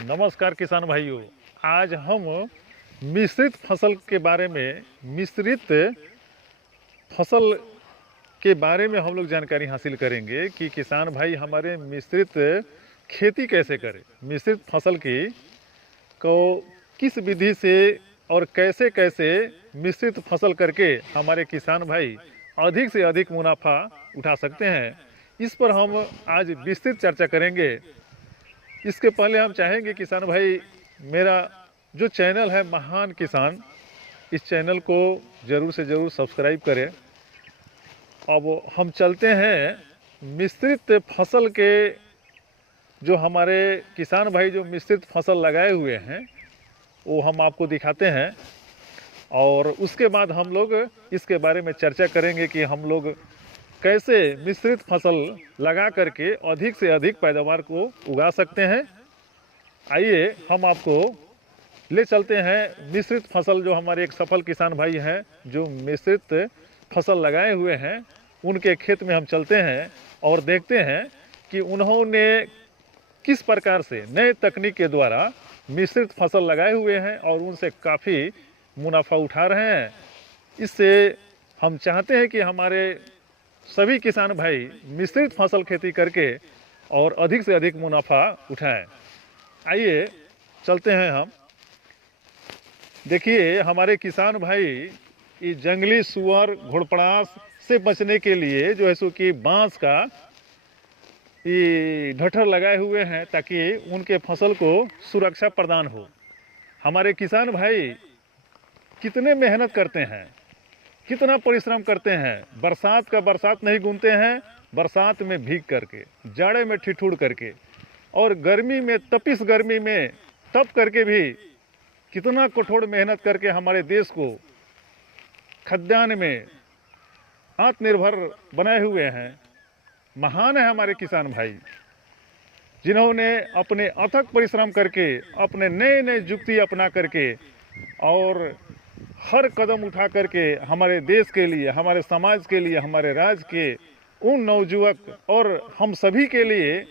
नमस्कार किसान भाइयों। आज हम मिश्रित फसल के बारे में हम लोग जानकारी हासिल करेंगे कि किसान भाई हमारे मिश्रित खेती कैसे करें, मिश्रित फसल की को किस विधि से और कैसे कैसे मिश्रित फसल करके हमारे किसान भाई अधिक से अधिक मुनाफा उठा सकते हैं। इस पर हम आज विस्तृत चर्चा करेंगे। इसके पहले हम चाहेंगे किसान भाई, मेरा जो चैनल है महान किसान, इस चैनल को ज़रूर से ज़रूर सब्सक्राइब करें। अब हम चलते हैं मिश्रित फसल के, जो हमारे किसान भाई जो मिश्रित फसल लगाए हुए हैं वो हम आपको दिखाते हैं, और उसके बाद हम लोग इसके बारे में चर्चा करेंगे कि हम लोग कैसे मिश्रित फसल लगा करके अधिक से अधिक पैदावार को उगा सकते हैं। आइए हम आपको ले चलते हैं मिश्रित फसल, जो हमारे एक सफल किसान भाई हैं जो मिश्रित फसल लगाए हुए हैं, उनके खेत में हम चलते हैं और देखते हैं कि उन्होंने किस प्रकार से नए तकनीक के द्वारा मिश्रित फसल लगाए हुए हैं और उनसे काफ़ी मुनाफा उठा रहे हैं। इससे हम चाहते हैं कि हमारे सभी किसान भाई मिश्रित फसल खेती करके और अधिक से अधिक मुनाफा उठाएं। आइए चलते हैं हम। देखिए हमारे किसान भाई ये जंगली सुअर घोड़पड़ास से बचने के लिए जो है सो कि बांस का ये ढठर लगाए हुए हैं ताकि उनके फसल को सुरक्षा प्रदान हो। हमारे किसान भाई कितने मेहनत करते हैं, कितना परिश्रम करते हैं, बरसात का बरसात नहीं गुनते हैं, बरसात में भीग करके, जाड़े में ठिठुर करके, और गर्मी में तपिश गर्मी में तप करके भी कितना कठोर मेहनत करके हमारे देश को खाद्यान्न में आत्मनिर्भर बनाए हुए हैं। महान है हमारे किसान भाई, जिन्होंने अपने अथक परिश्रम करके, अपने नए नए युक्ति अपना करके और हर कदम उठा करके हमारे देश के लिए, हमारे समाज के लिए, हमारे राज्य के उन नवयुवक और हम सभी के लिए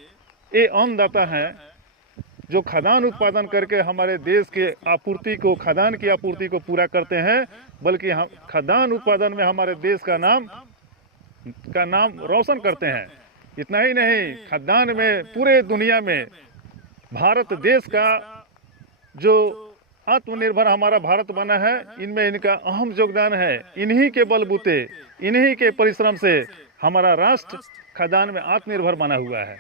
ये अन्नदाता हैं जो खाद्यान्न उत्पादन करके हमारे देश के आपूर्ति को, खाद्यान्न की आपूर्ति को पूरा करते हैं। बल्कि हम खाद्यान्न उत्पादन में हमारे देश का नाम रोशन करते हैं। इतना ही नहीं, खाद्यान्न में पूरे दुनिया में भारत देश का जो आत्मनिर्भर हमारा भारत बना है, इनमें इनका अहम योगदान है। इन्हीं के बलबूते, इन्हीं के परिश्रम से हमारा राष्ट्र खाद्यान्न में आत्मनिर्भर बना हुआ है।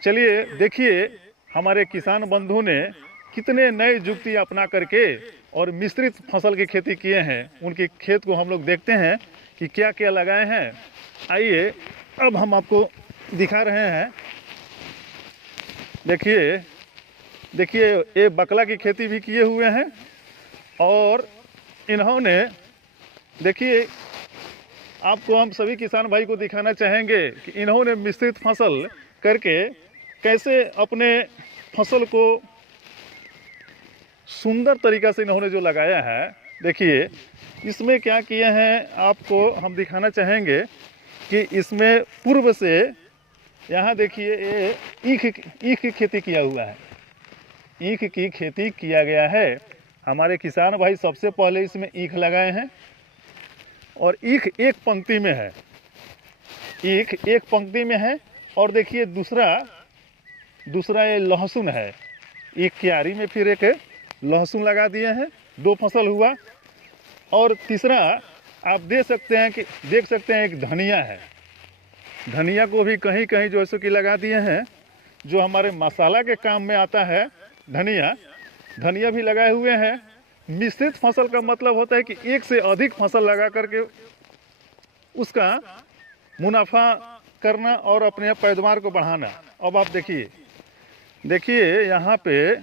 चलिए देखिए हमारे किसान बंधु ने कितने नए युक्ति अपना करके और मिश्रित फसल की खेती किए हैं। उनके खेत को हम लोग देखते हैं कि क्या क्या लगाए हैं। आइए अब हम आपको दिखा रहे हैं। देखिए ये बकला की खेती भी किए हुए हैं, और इन्होंने, देखिए आपको हम सभी किसान भाई को दिखाना चाहेंगे कि इन्होंने मिश्रित फसल करके कैसे अपने फसल को सुंदर तरीक़ा से इन्होंने जो लगाया है। देखिए इसमें क्या किए हैं, आपको हम दिखाना चाहेंगे कि इसमें पूर्व से, यहाँ देखिए ये ईख की खेती किया हुआ है, ईख की खेती किया गया है। हमारे किसान भाई सबसे पहले इसमें ईख लगाए हैं, और ईख एक पंक्ति में है, ईख एक पंक्ति में है। और देखिए दूसरा ये लहसुन है, एक क्यारी में फिर एक लहसुन लगा दिए हैं, 2 फसल हुआ। और तीसरा आप देख सकते हैं एक धनिया है, धनिया को भी कहीं कहीं जो है कि लगा दिए हैं, जो हमारे मसाला के काम में आता है। धनिया भी लगाए हुए हैं। मिश्रित फसल का मतलब होता है कि एक से अधिक फसल लगा करके उसका मुनाफा करना और अपने पैदावार को बढ़ाना। अब आप देखिए यहाँ पे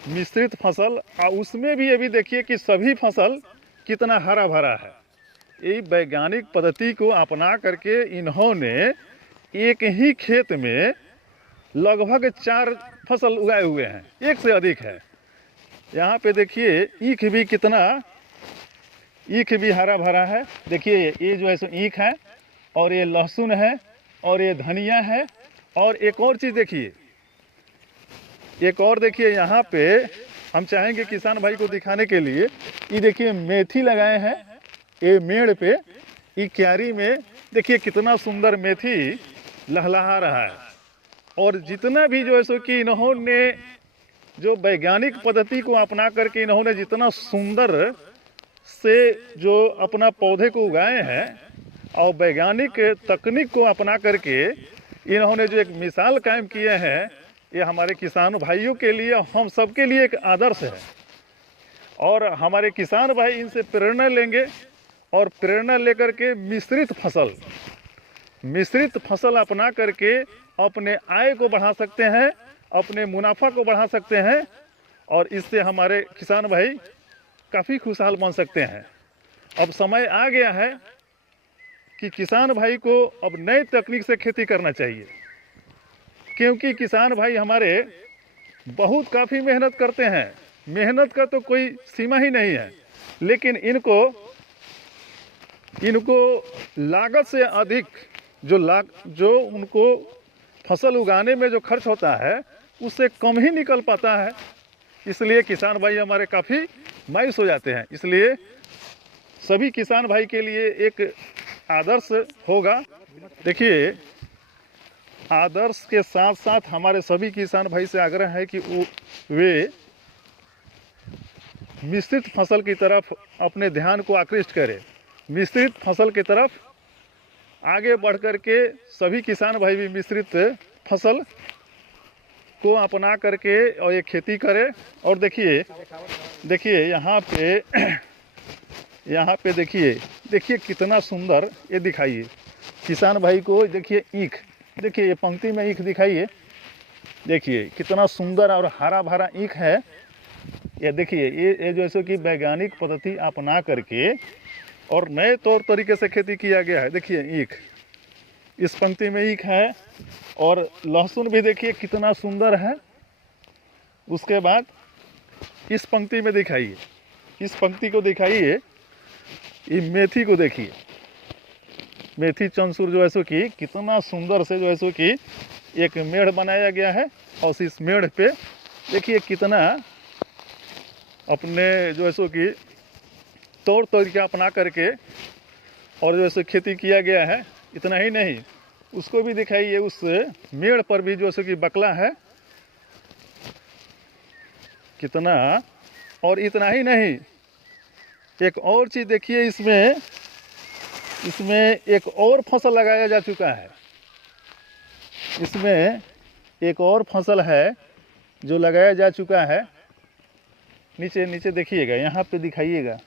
मिश्रित फसल, उसमें भी अभी देखिए कि सभी फसल कितना हरा भरा है। ये वैज्ञानिक पद्धति को अपना करके इन्होंने एक ही खेत में लगभग 4 फसल उगाए हुए हैं, एक से अधिक है। यहाँ पे देखिए ईख भी हरा भरा है। देखिए ये जो है सो ईख है, और ये लहसुन है, और ये धनिया है। और एक और चीज़ देखिए, एक और देखिए यहाँ पे हम चाहेंगे किसान भाई को दिखाने के लिए, ये देखिए मेथी लगाए हैं ये मेड़ पे, ये क्यारी में देखिए कितना सुंदर मेथी लहलहा रहा है। और जितना भी जो है सो कि इन्होंने जो वैज्ञानिक पद्धति को अपना करके इन्होंने जितना सुंदर से जो अपना पौधे को उगाए हैं और वैज्ञानिक तकनीक को अपना करके इन्होंने जो एक मिसाल कायम किए हैं, ये हमारे किसान भाइयों के लिए, हम सबके लिए एक आदर्श है। और हमारे किसान भाई इनसे प्रेरणा लेंगे और प्रेरणा लेकर के मिश्रित फसल अपना करके अपने आय को बढ़ा सकते हैं, अपने मुनाफा को बढ़ा सकते हैं और इससे हमारे किसान भाई काफ़ी खुशहाल बन सकते हैं। अब समय आ गया है कि किसान भाई को अब नई तकनीक से खेती करना चाहिए, क्योंकि किसान भाई हमारे बहुत काफ़ी मेहनत करते हैं। मेहनत का तो कोई सीमा ही नहीं है, लेकिन इनको लागत से अधिक जो उनको फसल उगाने में जो खर्च होता है उससे कम ही निकल पाता है। इसलिए किसान भाई हमारे काफ़ी मायूस हो जाते हैं। इसलिए सभी किसान भाई के लिए एक आदर्श होगा। देखिए, आदर्श के साथ साथ हमारे सभी किसान भाई से आग्रह है कि वे मिश्रित फसल की तरफ अपने ध्यान को आकृष्ट करें। मिश्रित फसल की तरफ आगे बढ़ कर के सभी किसान भाई भी मिश्रित फसल को अपना करके और ये खेती करें। और देखिए यहाँ पे देखिए कितना सुंदर ये दिखाइए किसान भाई को। देखिए ईख, देखिए ये पंक्ति में ईख दिखाइए, देखिए कितना सुंदर और हरा भरा ईख है। ये देखिए ये जैसे कि वैज्ञानिक पद्धति अपना करके और नए तौर तरीके से खेती किया गया है। देखिए ईख, इस पंक्ति में ईख है और लहसुन भी देखिए कितना सुंदर है। उसके बाद इस पंक्ति में दिखाइए, इस पंक्ति को दिखाइए, ये मेथी को देखिए, मेथी चंसूर जो है सो कि कितना सुंदर से जो है सो कि एक मेढ़ बनाया गया है और इस मेढ़ पे देखिए कितना अपने जो है सो कि तौर तरीका अपना करके और जो है सो खेती किया गया है। इतना ही नहीं, उसको भी दिखाइए, उस मेड़ पर भी जो है सो कि बकला है कितना। और इतना ही नहीं, एक और चीज़ देखिए, इसमें एक और फसल लगाया जा चुका है। इसमें एक और फसल है जो लगाया जा चुका है। नीचे देखिएगा, यहाँ पे दिखाइएगा,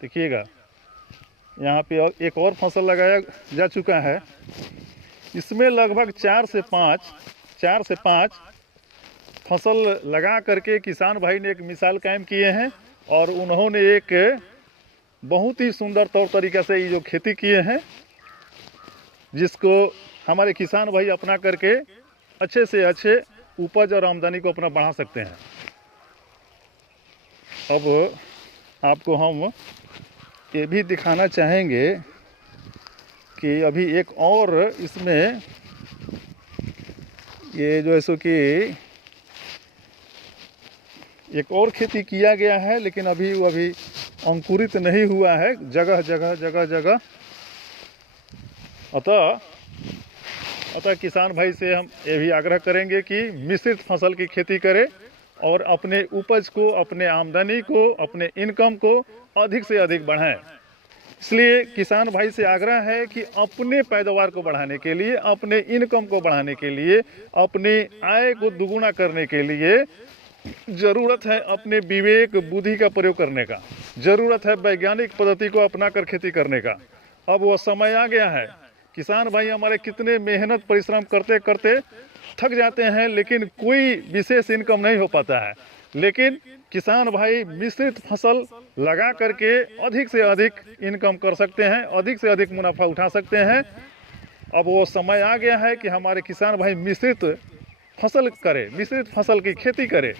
देखिएगा यहाँ पे एक और फसल लगाया जा चुका है। इसमें लगभग 4 से 5 फसल लगा करके किसान भाई ने एक मिसाल कायम किए हैं और उन्होंने एक बहुत ही सुंदर तौर तरीक़े से ये जो खेती किए हैं, जिसको हमारे किसान भाई अपना करके अच्छे से अच्छे उपज और आमदनी को अपना बढ़ा सकते हैं। अब आपको हम ये भी दिखाना चाहेंगे कि अभी एक और इसमें ये जो है सो कि एक और खेती किया गया है, लेकिन अभी अंकुरित नहीं हुआ है जगह। अतः किसान भाई से हम ये भी आग्रह करेंगे कि मिश्रित फसल की खेती करें और अपने उपज को, अपने आमदनी को, अपने इनकम को अधिक से अधिक बढ़ाएं। इसलिए किसान भाई से आग्रह है कि अपने पैदावार को बढ़ाने के लिए, अपने इनकम को बढ़ाने के लिए, अपनी आय को दुगुना करने के लिए ज़रूरत है अपने विवेक बुद्धि का प्रयोग करने का, ज़रूरत है वैज्ञानिक पद्धति को अपना कर खेती करने का। अब वो समय आ गया है। किसान भाई हमारे कितने मेहनत परिश्रम करते करते थक जाते हैं, लेकिन कोई विशेष इनकम नहीं हो पाता है। लेकिन किसान भाई मिश्रित फसल लगा करके अधिक से अधिक इनकम कर सकते हैं, अधिक से अधिक मुनाफा उठा सकते हैं। अब वो समय आ गया है कि हमारे किसान भाई मिश्रित फसल करें, मिश्रित फसल की खेती करें।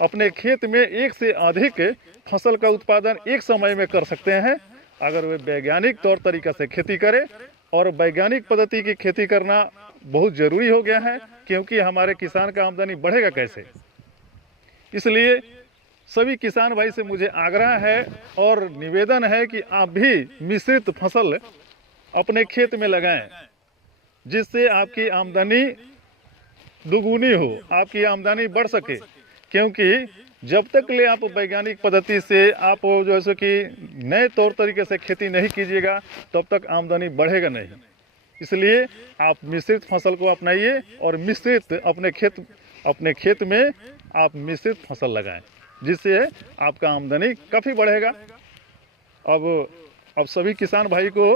अपने खेत में एक से अधिक फसल का उत्पादन एक समय में कर सकते हैं अगर वे वैज्ञानिक तौर तरीका से खेती करें। और वैज्ञानिक पद्धति की खेती करना बहुत ज़रूरी हो गया है, क्योंकि हमारे किसान का आमदनी बढ़ेगा कैसे। इसलिए सभी किसान भाई से मुझे आग्रह है और निवेदन है कि आप भी मिश्रित फसल अपने खेत में लगाएं, जिससे आपकी आमदनी दुगुनी हो, आपकी आमदनी बढ़ सके। क्योंकि जब तक ले आप वैज्ञानिक पद्धति से आप जैसे कि नए तौर तरीके से खेती नहीं कीजिएगा, तब तक आमदनी बढ़ेगा नहीं। इसलिए आप मिश्रित फसल को अपनाइए और मिश्रित अपने खेत में आप मिश्रित फसल लगाएं, जिससे आपका आमदनी काफ़ी बढ़ेगा। अब सभी किसान भाई को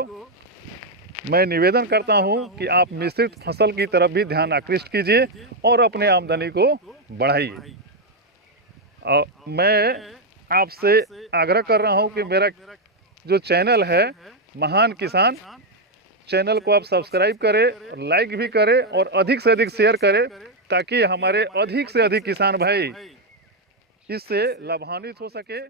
मैं निवेदन करता हूं कि आप मिश्रित फसल की तरफ भी ध्यान आकृष्ट कीजिए और अपने आमदनी को बढ़ाइए। मैं आपसे आग्रह कर रहा हूं कि मेरा जो चैनल है महान किसान, चैनल को आप सब्सक्राइब करें, लाइक भी करें और अधिक से अधिक शेयर करें, ताकि हमारे अधिक से अधिक किसान भाई इससे लाभान्वित हो सके।